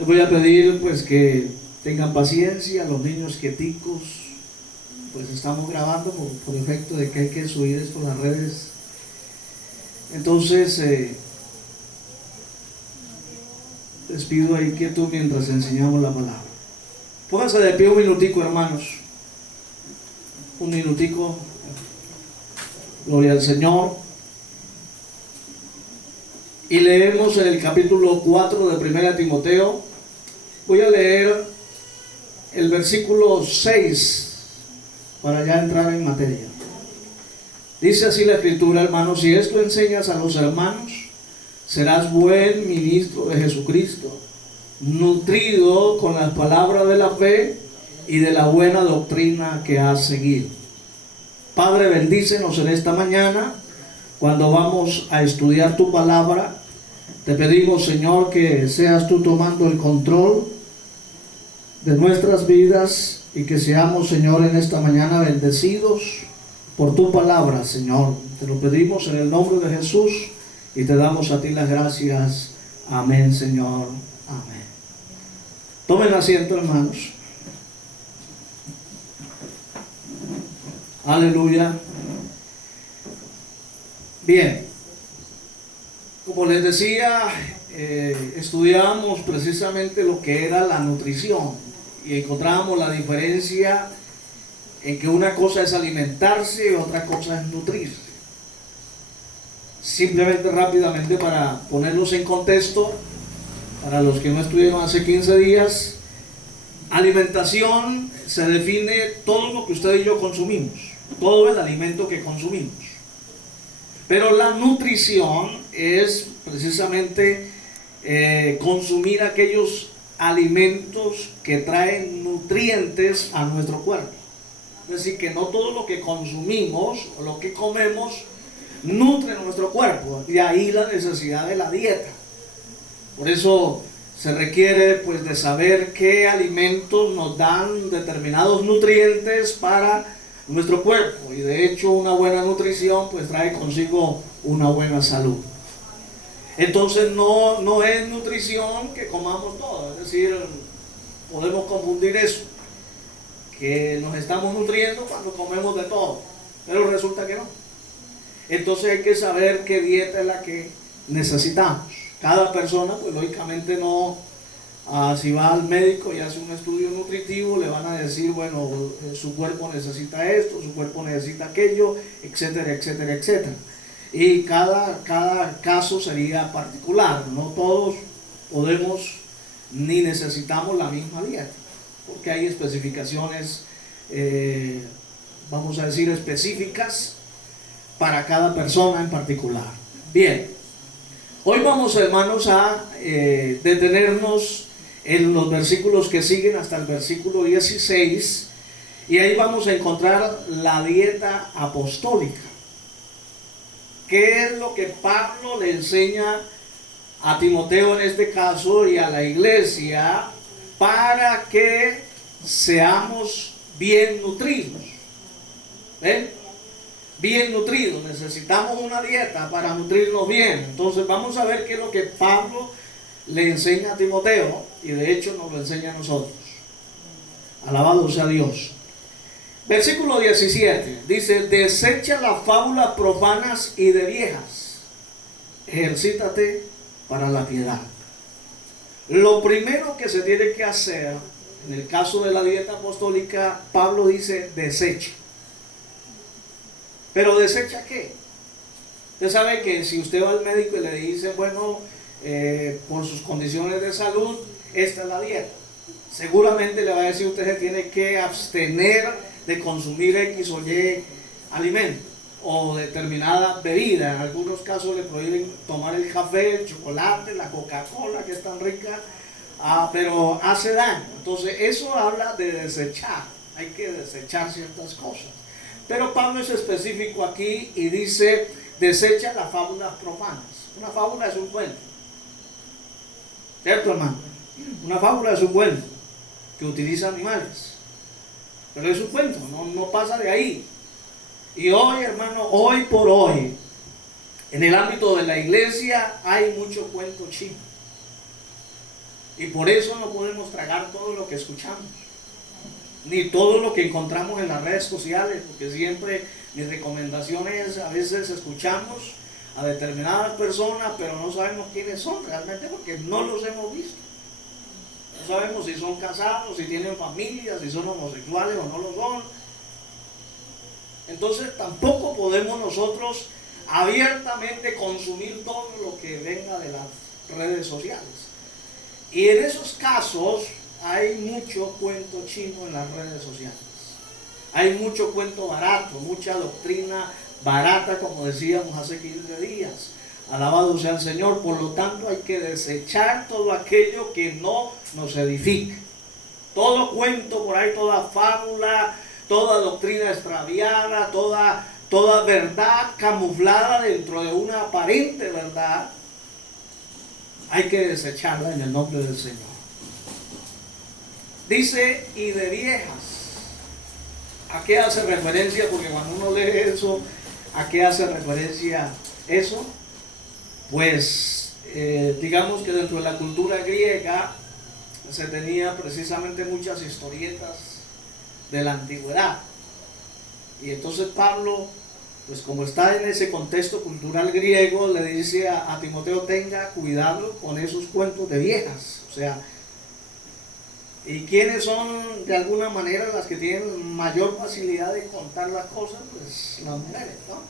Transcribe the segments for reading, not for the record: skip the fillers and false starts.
Les voy a pedir pues que tengan paciencia, los niños quieticos, pues estamos grabando por efecto de que hay que subir esto a las redes. Entonces les pido ahí quietud mientras enseñamos la palabra. Pónganse de pie un minutico, hermanos, un minutico. Gloria al Señor. Y leemos en el capítulo 4 de 1 Timoteo. Voy a leer el versículo 6 para ya entrar en materia. Dice así la Escritura, hermanos: si esto enseñas a los hermanos, serás buen ministro de Jesucristo, nutrido con las palabras de la fe y de la buena doctrina que has seguido. Padre, bendícenos en esta mañana cuando vamos a estudiar tu palabra. Te pedimos, Señor, que seas tú tomando el control de nuestras vidas y que seamos, Señor, en esta mañana bendecidos por tu palabra, Señor. Te lo pedimos en el nombre de Jesús y te damos a ti las gracias. Amén, Señor. Amén. Tomen asiento, hermanos. Aleluya. Bien, como les decía, estudiábamos precisamente lo que era la nutrición y encontrábamos la diferencia en que una cosa es alimentarse y otra cosa es nutrirse. Simplemente rápidamente para ponerlos en contexto, para los que no estuvieron hace 15 días, alimentación se define todo lo que usted y yo consumimos, todo el alimento que consumimos. Pero la nutrición es precisamente consumir aquellos alimentos que traen nutrientes a nuestro cuerpo. Es decir, que no todo lo que consumimos o lo que comemos nutre nuestro cuerpo. De ahí la necesidad de la dieta. Por eso se requiere pues de saber qué alimentos nos dan determinados nutrientes para nuestro cuerpo, y de hecho una buena nutrición pues trae consigo una buena salud. Entonces no es nutrición que comamos todo, es decir, podemos confundir eso, que nos estamos nutriendo cuando comemos de todo, pero resulta que no. Entonces hay que saber qué dieta es la que necesitamos. Cada persona pues lógicamente no. Si va al médico y hace un estudio nutritivo, le van a decir, bueno, su cuerpo necesita esto, su cuerpo necesita aquello, etcétera, etcétera, etcétera. Y cada caso sería particular. No todos podemos ni necesitamos la misma dieta, porque hay especificaciones, vamos a decir, específicas para cada persona en particular. Bien, hoy vamos, hermanos, a detenernos en los versículos que siguen hasta el versículo 16, y ahí vamos a encontrar la dieta apostólica. ¿Qué es lo que Pablo le enseña a Timoteo en este caso y a la iglesia para que seamos bien nutridos? ¿Ven? Bien nutridos. Necesitamos una dieta para nutrirnos bien. Entonces vamos a ver qué es lo que Pablo le enseña a Timoteo, y de hecho nos lo enseña a nosotros. Alabado sea Dios. Versículo 17 dice: desecha las fábulas profanas y de viejas, ejercítate para la piedad. Lo primero que se tiene que hacer en el caso de la dieta apostólica, Pablo dice desecha. ¿Pero desecha qué? Usted sabe que si usted va al médico y le dice, bueno, por sus condiciones de salud, esta es la dieta, seguramente le va a decir usted se tiene que abstener de consumir X o Y alimento o determinada bebida. En algunos casos le prohíben tomar el café, el chocolate, la Coca-Cola, que es tan rica, pero hace daño. Entonces eso habla de desechar, hay que desechar ciertas cosas. Pero Pablo es específico aquí y dice desecha las fábulas profanas. Una fábula es un cuento, ¿cierto, hermano? Una fábula es un cuento que utiliza animales, pero es un cuento, no pasa de ahí. Y hoy, hermano, hoy por hoy, en el ámbito de la iglesia hay mucho cuento chino. Y por eso no podemos tragar todo lo que escuchamos, ni todo lo que encontramos en las redes sociales, porque siempre mi recomendación es, a veces escuchamos a determinadas personas, pero no sabemos quiénes son realmente, porque no los hemos visto. No sabemos si son casados, si tienen familia, si son homosexuales o no lo son. Entonces tampoco podemos nosotros abiertamente consumir todo lo que venga de las redes sociales. Y en esos casos hay mucho cuento chino en las redes sociales. Hay mucho cuento barato, mucha doctrina barata, como decíamos hace 15 días. Alabado sea el Señor. Por lo tanto, hay que desechar todo aquello que no nos edifique. Todo cuento por ahí, toda fábula, toda doctrina extraviada, toda verdad camuflada dentro de una aparente verdad, hay que desecharla en el nombre del Señor. Dice, y de viejas. ¿A qué hace referencia? Porque cuando uno lee eso, ¿a qué hace referencia eso? Pues digamos que dentro de la cultura griega se tenía precisamente muchas historietas de la antigüedad. Y entonces Pablo, pues como está en ese contexto cultural griego, le dice a Timoteo, tenga cuidado con esos cuentos de viejas. O sea, ¿y quiénes son de alguna manera las que tienen mayor facilidad de contar las cosas? Pues las mujeres, ¿no?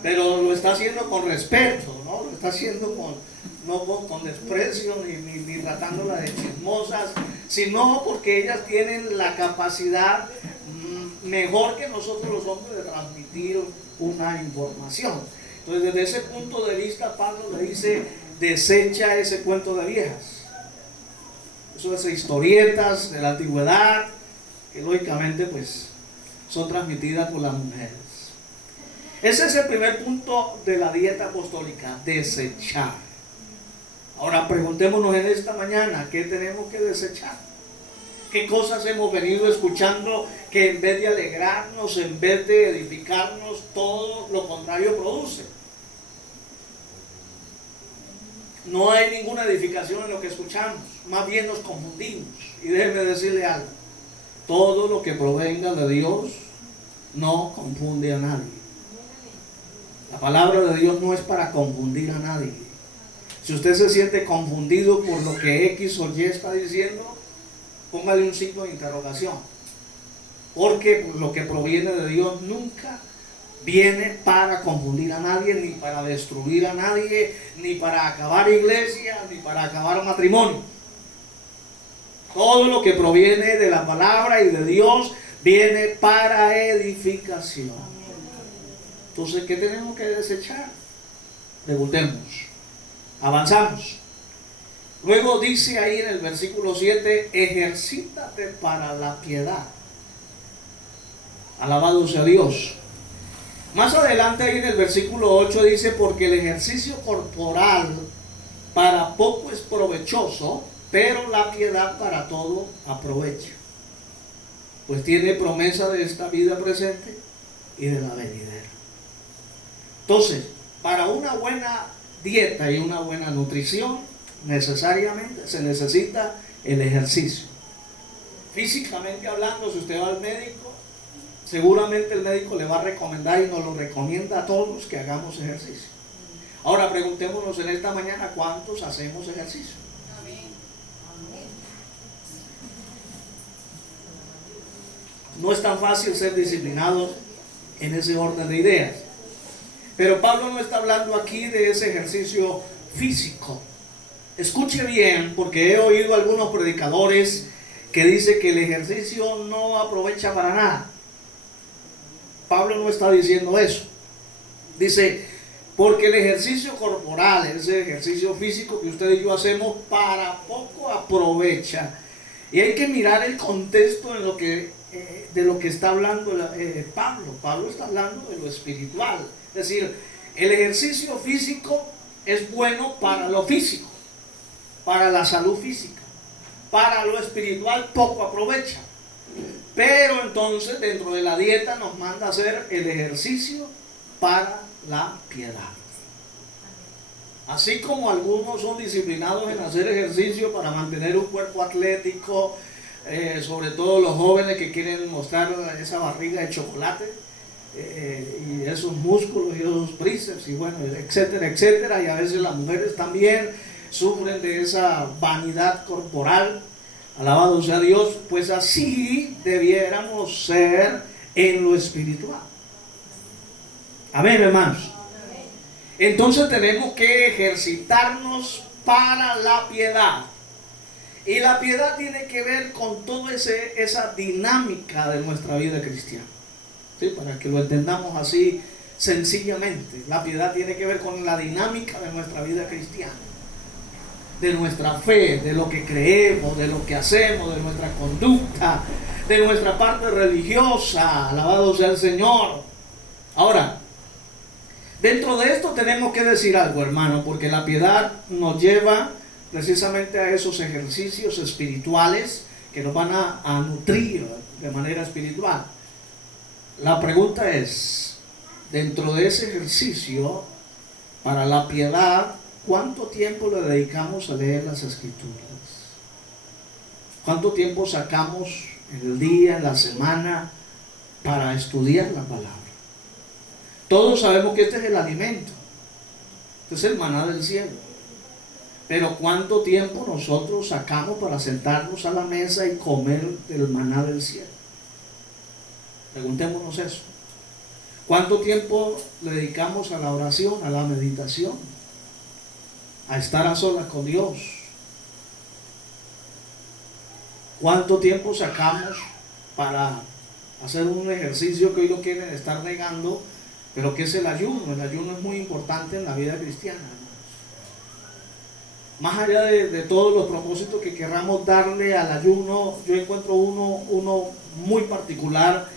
Pero lo está haciendo con respeto, ¿no? Lo está haciendo no con desprecio ni tratándolas de chismosas, sino porque ellas tienen la capacidad mejor que nosotros los hombres de transmitir una información. Entonces, desde ese punto de vista, Pablo le dice, desecha ese cuento de viejas. Esas historietas de la antigüedad, que lógicamente pues son transmitidas por las mujeres. Ese es el primer punto de la dieta apostólica, desechar. Ahora preguntémonos en esta mañana, ¿qué tenemos que desechar? ¿Qué cosas hemos venido escuchando que en vez de alegrarnos, en vez de edificarnos, todo lo contrario produce? No hay ninguna edificación en lo que escuchamos, más bien nos confundimos. Y déjeme decirle algo, todo lo que provenga de Dios no confunde a nadie. La palabra de Dios no es para confundir a nadie. Si usted se siente confundido por lo que X o Y está diciendo, póngale un signo de interrogación. Porque lo que proviene de Dios nunca viene para confundir a nadie, ni para destruir a nadie, ni para acabar iglesias, ni para acabar matrimonio. Todo lo que proviene de la palabra y de Dios viene para edificación. Entonces, ¿qué tenemos que desechar? Preguntemos. Avanzamos. Luego dice ahí en el versículo 7, ejercítate para la piedad. Alabado sea Dios. Más adelante ahí en el versículo 8 dice, porque el ejercicio corporal para poco es provechoso, pero la piedad para todo aprovecha. Pues tiene promesa de esta vida presente y de la venidera. Entonces, para una buena dieta y una buena nutrición, necesariamente se necesita el ejercicio. Físicamente hablando, si usted va al médico, seguramente el médico le va a recomendar y nos lo recomienda a todos que hagamos ejercicio. Ahora preguntémonos en esta mañana, ¿cuántos hacemos ejercicio? No es tan fácil ser disciplinado en ese orden de ideas. Pero Pablo no está hablando aquí de ese ejercicio físico. Escuche bien, porque he oído algunos predicadores que dicen que el ejercicio no aprovecha para nada. Pablo no está diciendo eso. Dice, porque el ejercicio corporal, ese ejercicio físico que usted y yo hacemos, para poco aprovecha. Y hay que mirar el contexto en de lo que está hablando Pablo. Pablo está hablando de lo espiritual. Es decir, el ejercicio físico es bueno para lo físico, para la salud física. Para lo espiritual poco aprovecha. Pero entonces dentro de la dieta nos manda a hacer el ejercicio para la piedad. Así como algunos son disciplinados en hacer ejercicio para mantener un cuerpo atlético, sobre todo los jóvenes que quieren mostrar esa barriga de chocolate, y esos músculos y esos bíceps y bueno, etcétera, etcétera, y a veces las mujeres también sufren de esa vanidad corporal, alabado sea Dios, pues así debiéramos ser en lo espiritual. Amén, hermanos. Entonces tenemos que ejercitarnos para la piedad. Y la piedad tiene que ver con toda esa dinámica de nuestra vida cristiana. ¿Sí? Para que lo entendamos así sencillamente. La piedad tiene que ver con la dinámica de nuestra vida cristiana. De nuestra fe, de lo que creemos, de lo que hacemos, de nuestra conducta, de nuestra parte religiosa. Alabado sea el Señor. Ahora, dentro de esto tenemos que decir algo, hermano, porque la piedad nos lleva precisamente a esos ejercicios espirituales que nos van a nutrir de manera espiritual. La pregunta es, dentro de ese ejercicio para la piedad, ¿cuánto tiempo le dedicamos a leer las Escrituras? ¿Cuánto tiempo sacamos en el día, en la semana, para estudiar la palabra? Todos sabemos que este es el alimento, este es el maná del cielo. Pero ¿cuánto tiempo nosotros sacamos para sentarnos a la mesa y comer del maná del cielo? Preguntémonos eso. ¿Cuánto tiempo le dedicamos a la oración, a la meditación, a estar a solas con Dios? ¿Cuánto tiempo sacamos para hacer un ejercicio que hoy no quieren estar negando, pero que es el ayuno? El ayuno es muy importante en la vida cristiana. Más allá de todos los propósitos que querramos darle al ayuno, yo encuentro uno muy particular,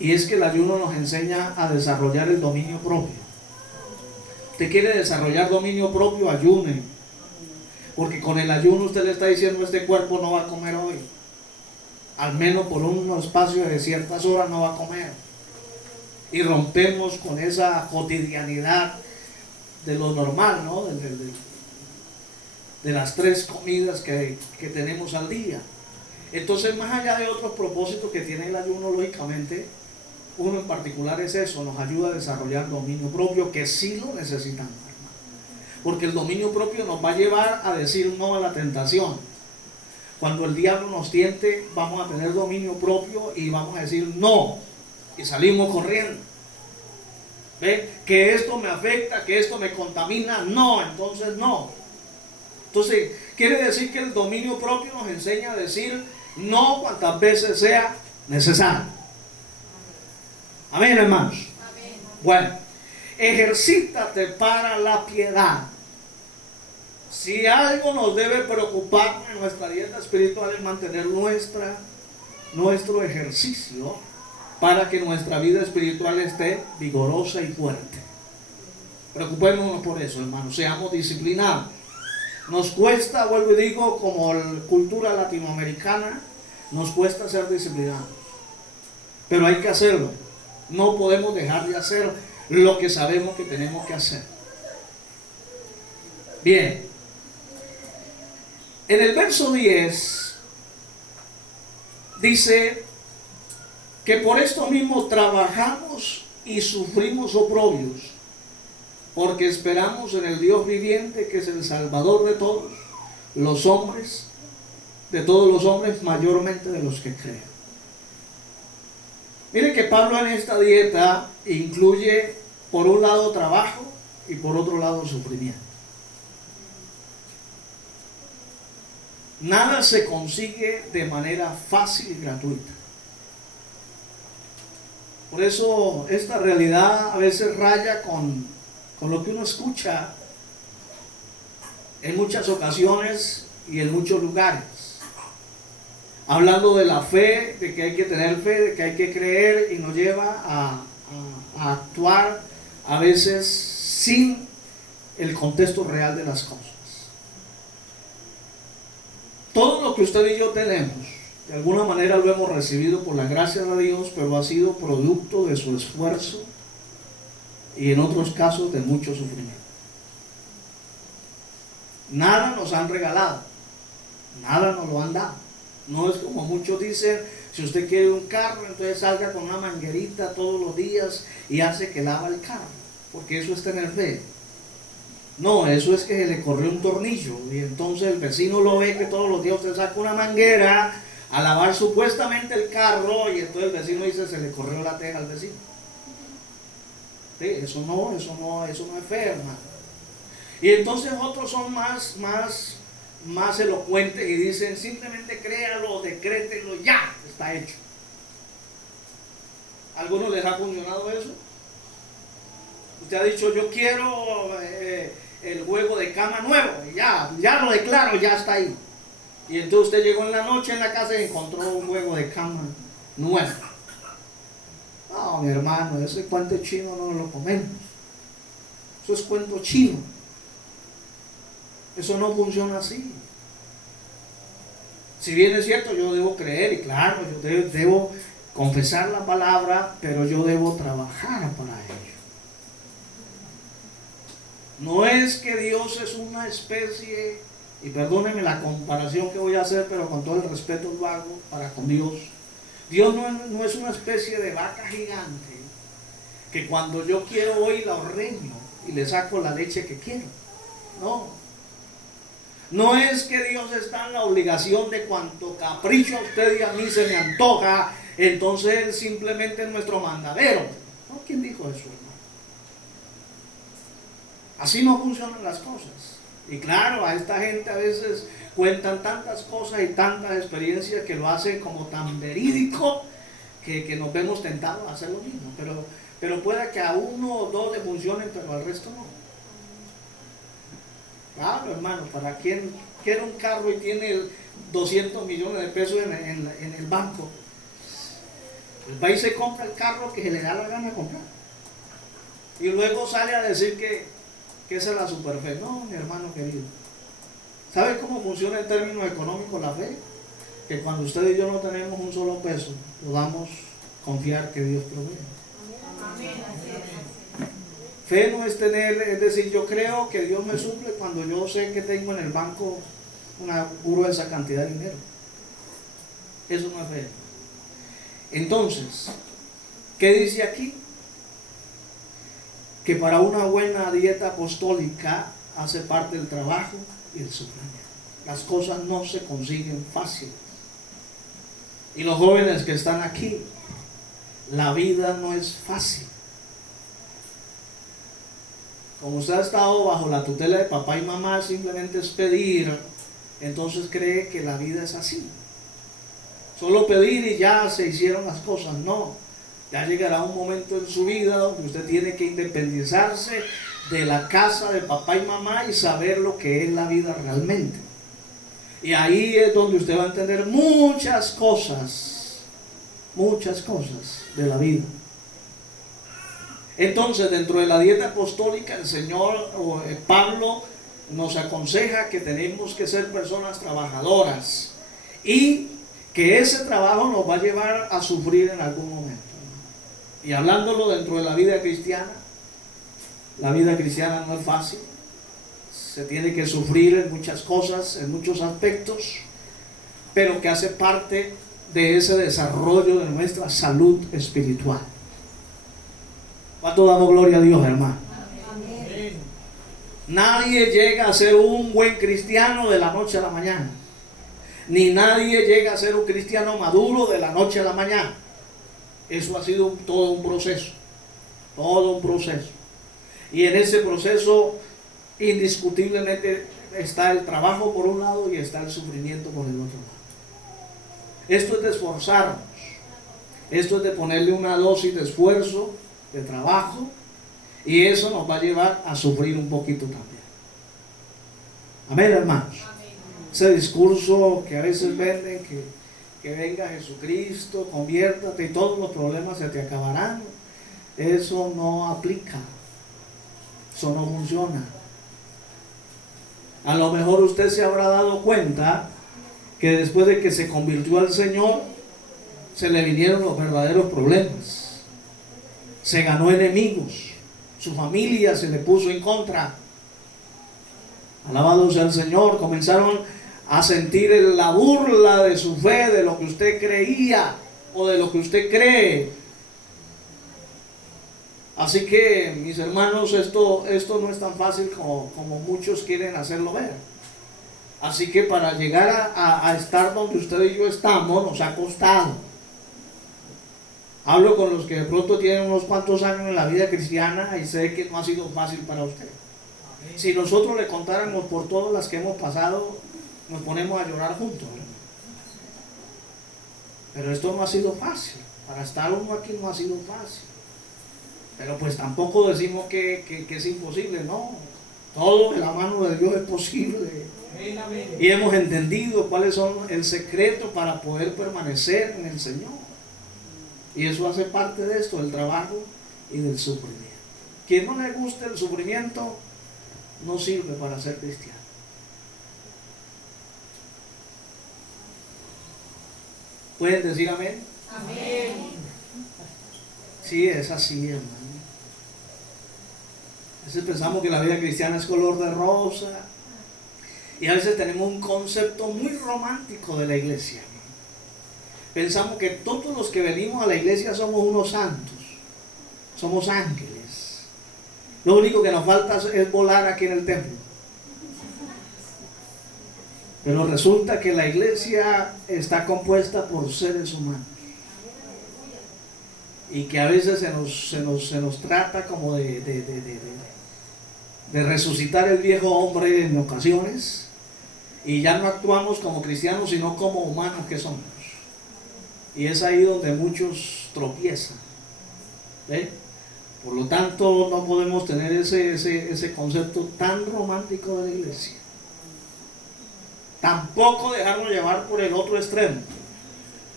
y es que el ayuno nos enseña a desarrollar el dominio propio. Usted quiere desarrollar dominio propio, ayune, porque con el ayuno usted le está diciendo: este cuerpo no va a comer hoy, al menos por un espacio de ciertas horas no va a comer, y rompemos con esa cotidianidad de lo normal, ¿no? De las 3 comidas que tenemos al día. Entonces, más allá de otros propósitos que tiene el ayuno, lógicamente, uno en particular es eso: nos ayuda a desarrollar dominio propio, que sí lo necesitamos, hermano. Porque el dominio propio nos va a llevar a decir no a la tentación. Cuando el diablo nos tiente, vamos a tener dominio propio y vamos a decir no, y salimos corriendo. ¿Ve? Que esto me afecta, que esto me contamina, no, entonces no. Entonces, quiere decir que el dominio propio nos enseña a decir no cuantas veces sea necesario. Amén, hermanos. Amén. Bueno, ejercítate para la piedad. Si algo nos debe preocupar en nuestra dieta espiritual, es mantener nuestro ejercicio para que nuestra vida espiritual esté vigorosa y fuerte. Preocupémonos por eso, hermanos. Seamos disciplinados. Nos cuesta, vuelvo y digo, como cultura latinoamericana, nos cuesta ser disciplinados. Pero hay que hacerlo. No podemos dejar de hacer lo que sabemos que tenemos que hacer. Bien. En el verso 10 dice que por esto mismo trabajamos y sufrimos oprobios, porque esperamos en el Dios viviente, que es el Salvador de todos los hombres, mayormente de los que creen. Mire que Pablo en esta dieta incluye por un lado trabajo y por otro lado sufrimiento. Nada se consigue de manera fácil y gratuita. Por eso esta realidad a veces raya con lo que uno escucha en muchas ocasiones y en muchos lugares, hablando de la fe, de que hay que tener fe, de que hay que creer, y nos lleva a actuar a veces sin el contexto real de las cosas. Todo lo que usted y yo tenemos, de alguna manera lo hemos recibido por la gracia de Dios, pero ha sido producto de su esfuerzo y en otros casos de mucho sufrimiento. Nada nos han regalado, nada nos lo han dado. No es como muchos dicen, si usted quiere un carro, entonces salga con una manguerita todos los días y hace que lava el carro, porque eso es tener fe. No, eso es que se le corrió un tornillo y entonces el vecino lo ve que todos los días usted saca una manguera a lavar supuestamente el carro y entonces el vecino dice se le corrió la teja al vecino. Sí, eso no es fe, hermano. Y entonces otros son más elocuentes y dicen simplemente créalo, decrételo, ya, está hecho. ¿A algunos les ha funcionado eso? Usted ha dicho yo quiero el juego de cama nuevo, y ya lo declaro, ya está ahí. Y entonces usted llegó en la noche en la casa y encontró un juego de cama nuevo. No, mi hermano, ese cuento chino no lo comemos. Eso es cuento chino. Eso no funciona así. Si bien es cierto, yo debo creer, y claro, yo debo confesar la palabra, pero yo debo trabajar para ello. No es que Dios es una especie, y perdónenme la comparación que voy a hacer, pero con todo el respeto lo hago para con Dios. Dios no es una especie de vaca gigante que cuando yo quiero voy la ordeño y le saco la leche que quiero. No es que Dios está en la obligación de cuanto capricho a usted y a mí se me antoja, entonces Él simplemente es nuestro mandadero. ¿No? ¿Quién dijo eso, hermano? Así no funcionan las cosas. Y claro, a esta gente a veces cuentan tantas cosas y tantas experiencias que lo hacen como tan verídico que nos vemos tentados a hacer lo mismo. Pero puede que a uno o dos le funcionen, pero al resto no. Claro, hermano, para quien quiere un carro y tiene 200 millones de pesos en el banco, pues va y se compra el carro que se le da la gana de comprar. Y luego sale a decir que esa es la superfe. No, mi hermano querido. ¿Sabe cómo funciona en términos económicos la fe? Que cuando usted y yo no tenemos un solo peso, podamos confiar que Dios provee. Fe no es tener, es decir, yo creo que Dios me suple cuando yo sé que tengo en el banco una gruesa cantidad de dinero. Eso no es fe. Entonces, ¿qué dice aquí? Que para una buena dieta apostólica hace parte el trabajo y el sufrimiento. Las cosas no se consiguen fáciles. Y los jóvenes que están aquí, la vida no es fácil. Como usted ha estado bajo la tutela de papá y mamá, simplemente es pedir, entonces cree que la vida es así. Solo pedir y ya se hicieron las cosas. No, ya llegará un momento en su vida donde usted tiene que independizarse de la casa de papá y mamá y saber lo que es la vida realmente. Y ahí es donde usted va a entender muchas cosas de la vida. Entonces, dentro de la dieta apostólica, el Señor Pablo nos aconseja que tenemos que ser personas trabajadoras y que ese trabajo nos va a llevar a sufrir en algún momento. Y hablándolo dentro de la vida cristiana no es fácil. Se tiene que sufrir en muchas cosas, en muchos aspectos, pero que hace parte de ese desarrollo de nuestra salud espiritual. ¿Cuánto damos gloria a Dios, hermano? Amén. Nadie llega a ser un buen cristiano de la noche a la mañana. Ni nadie llega a ser un cristiano maduro de la noche a la mañana. Eso ha sido todo un proceso. Todo un proceso. Y en ese proceso, indiscutiblemente, está el trabajo por un lado y está el sufrimiento por el otro lado. Esto es de esforzarnos. Esto es de ponerle una dosis de esfuerzo, de trabajo, y eso nos va a llevar a sufrir un poquito también. Amén, hermanos. Amén. Ese discurso que a veces venden, que venga Jesucristo, conviértate y todos los problemas se te acabarán, eso no aplica, eso no funciona. A lo mejor usted se habrá dado cuenta que después de que se convirtió al Señor, se le vinieron los verdaderos problemas. Se ganó enemigos, su familia se le puso en contra. Alabado sea el Señor. Comenzaron a sentir la burla de su fe, de lo que usted creía o de lo que usted cree. Así que, mis hermanos, esto no es tan fácil como muchos quieren hacerlo ver. Así que para llegar a estar donde usted y yo estamos, nos ha costado. Hablo con los que de pronto tienen unos cuantos años en la vida cristiana y sé que no ha sido fácil para usted. Si nosotros le contáramos por todas las que hemos pasado, nos ponemos a llorar juntos. Pero esto no ha sido fácil. Para estar uno aquí no ha sido fácil. Pero pues tampoco decimos que es imposible, no. Todo en la mano de Dios es posible. Y hemos entendido cuáles son el secreto para poder permanecer en el Señor. Y eso hace parte de esto, del trabajo y del sufrimiento. Quien no le guste el sufrimiento no sirve para ser cristiano. ¿Pueden decir amén? Amén. Sí, es así, hermano. A veces pensamos que la vida cristiana es color de rosa. Y a veces tenemos un concepto muy romántico de la iglesia. Pensamos que todos los que venimos a la iglesia somos unos santos. Somos ángeles. Lo único que nos falta es volar aquí en el templo. Pero resulta que la iglesia está compuesta por seres humanos. Y que a veces se nos trata como de resucitar el viejo hombre en ocasiones. Y ya no actuamos como cristianos, sino como humanos que somos. Y es ahí donde muchos tropiezan. ¿Ve? Por lo tanto, no podemos tener ese concepto tan romántico de la iglesia. Tampoco dejarnos llevar por el otro extremo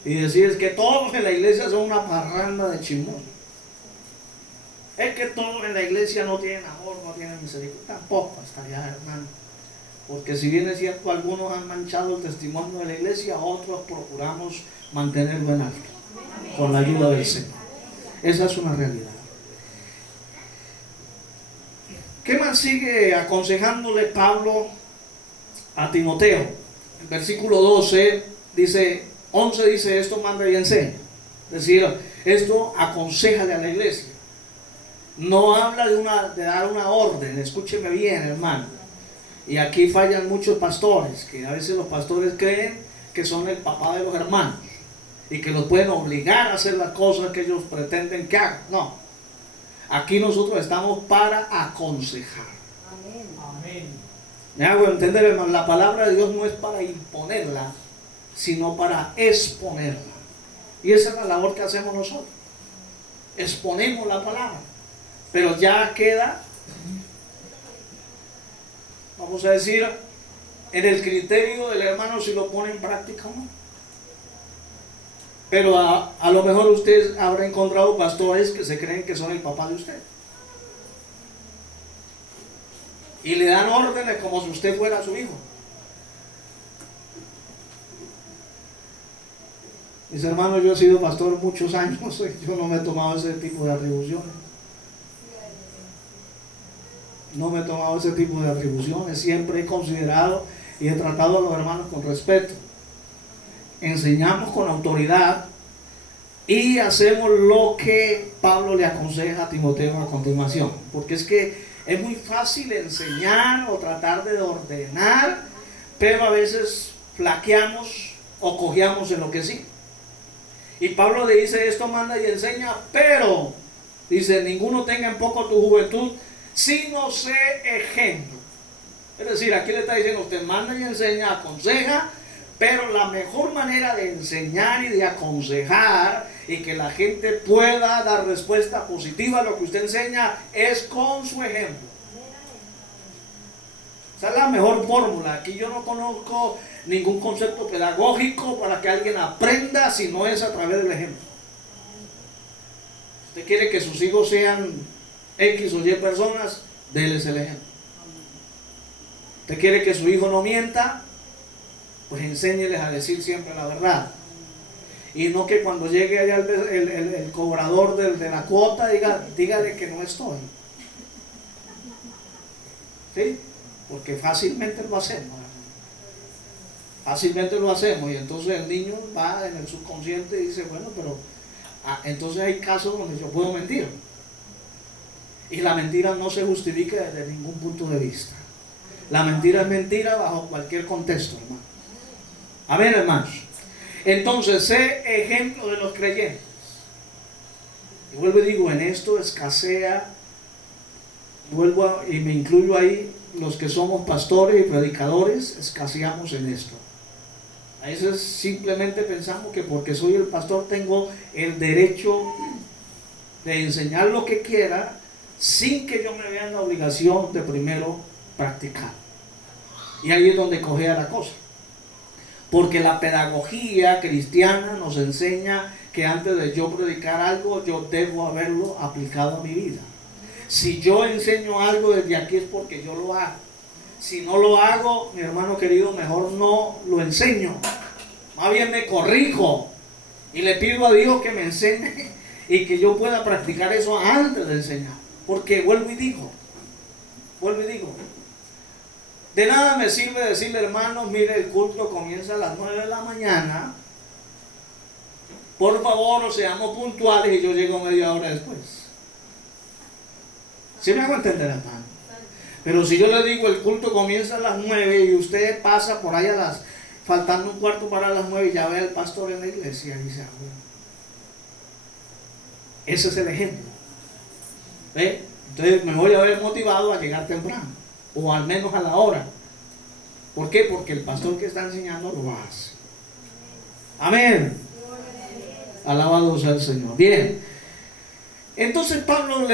y decir es que todos en la iglesia son una parranda de chimón. Es que todos en la iglesia no tienen amor, no tienen misericordia. Tampoco hasta allá, hermano. Porque si bien es cierto, algunos han manchado el testimonio de la iglesia, otros procuramos mantenerlo en alto, con la ayuda del Señor. Esa es una realidad. ¿Qué más sigue aconsejándole Pablo a Timoteo? El versículo 12 dice, 11 dice, esto manda y enseña. Es decir, esto aconséjale a la iglesia. No habla de dar una orden, escúcheme bien, hermano. Y aquí fallan muchos pastores, que a veces los pastores creen que son el papá de los hermanos y que los pueden obligar a hacer las cosas que ellos pretenden que hagan. No. Aquí nosotros estamos para aconsejar. Amén. Me hago entender, hermano, la palabra de Dios no es para imponerla, sino para exponerla. Y esa es la labor que hacemos nosotros. Exponemos la palabra. Pero ya queda, vamos a decir, en el criterio del hermano si lo pone en práctica o no. Pero a lo mejor usted habrá encontrado pastores que se creen que son el papá de usted. Y le dan órdenes como si usted fuera su hijo. Mis hermanos, yo he sido pastor muchos años, yo no me he tomado ese tipo de atribuciones. No me he tomado ese tipo de atribuciones, siempre he considerado y he tratado a los hermanos con respeto. Enseñamos con autoridad y hacemos lo que Pablo le aconseja a Timoteo a continuación. Porque es que es muy fácil enseñar o tratar de ordenar, pero a veces flaqueamos o cojeamos en lo que sí. Y Pablo le dice, esto manda y enseña, pero, dice, ninguno tenga en poco tu juventud, sino sé ejemplo. Es decir, aquí le está diciendo, usted manda y enseña, aconseja, pero la mejor manera de enseñar y de aconsejar y que la gente pueda dar respuesta positiva a lo que usted enseña es con su ejemplo. Esa es la mejor fórmula. Aquí yo no conozco ningún concepto pedagógico para que alguien aprenda si no es a través del ejemplo. Usted quiere que sus hijos sean X o Y personas, déles el ejemplo. Usted quiere que su hijo no mienta, pues enséñeles a decir siempre la verdad. Y no que cuando llegue allá el cobrador de la cuota, dígale que no estoy. ¿Sí? porque fácilmente lo hacemos. Fácilmente lo hacemos, y entonces el niño va en el subconsciente y dice, bueno, pero entonces hay casos donde yo puedo mentir. Y la mentira no se justifica desde ningún punto de vista. La mentira es mentira bajo cualquier contexto, hermano. Amén, hermanos. Entonces, sé ejemplo de los creyentes. Y vuelvo y digo, en esto escasea, y me incluyo ahí, los que somos pastores y predicadores, escaseamos en esto. A veces simplemente pensamos que porque soy el pastor tengo el derecho de enseñar lo que quiera, sin que yo me vea en la obligación de primero practicar. Y ahí es donde cojea la cosa. Porque la pedagogía cristiana nos enseña que antes de yo predicar algo, yo debo haberlo aplicado a mi vida. Si yo enseño algo desde aquí es porque yo lo hago. Si no lo hago, mi hermano querido, mejor no lo enseño. Más bien me corrijo y le pido a Dios que me enseñe y que yo pueda practicar eso antes de enseñar. Porque vuelvo y digo, de nada me sirve decirle, hermanos, mire, el culto comienza a las 9 de la mañana. Por favor, seamos puntuales y yo llego media hora después. ¿Sí me hago entender, hermano? Pero si yo le digo, el culto comienza a las 9 y usted pasa por ahí faltando un cuarto para las 9 y ya ve al pastor en la iglesia y dice, bueno, ese es el ejemplo. ¿Ve? Entonces me voy a ver motivado a llegar temprano, o al menos a la hora. ¿Por qué? Porque el pastor que está enseñando lo hace. Amén. Alabado sea el Señor. Bien. Entonces Pablo le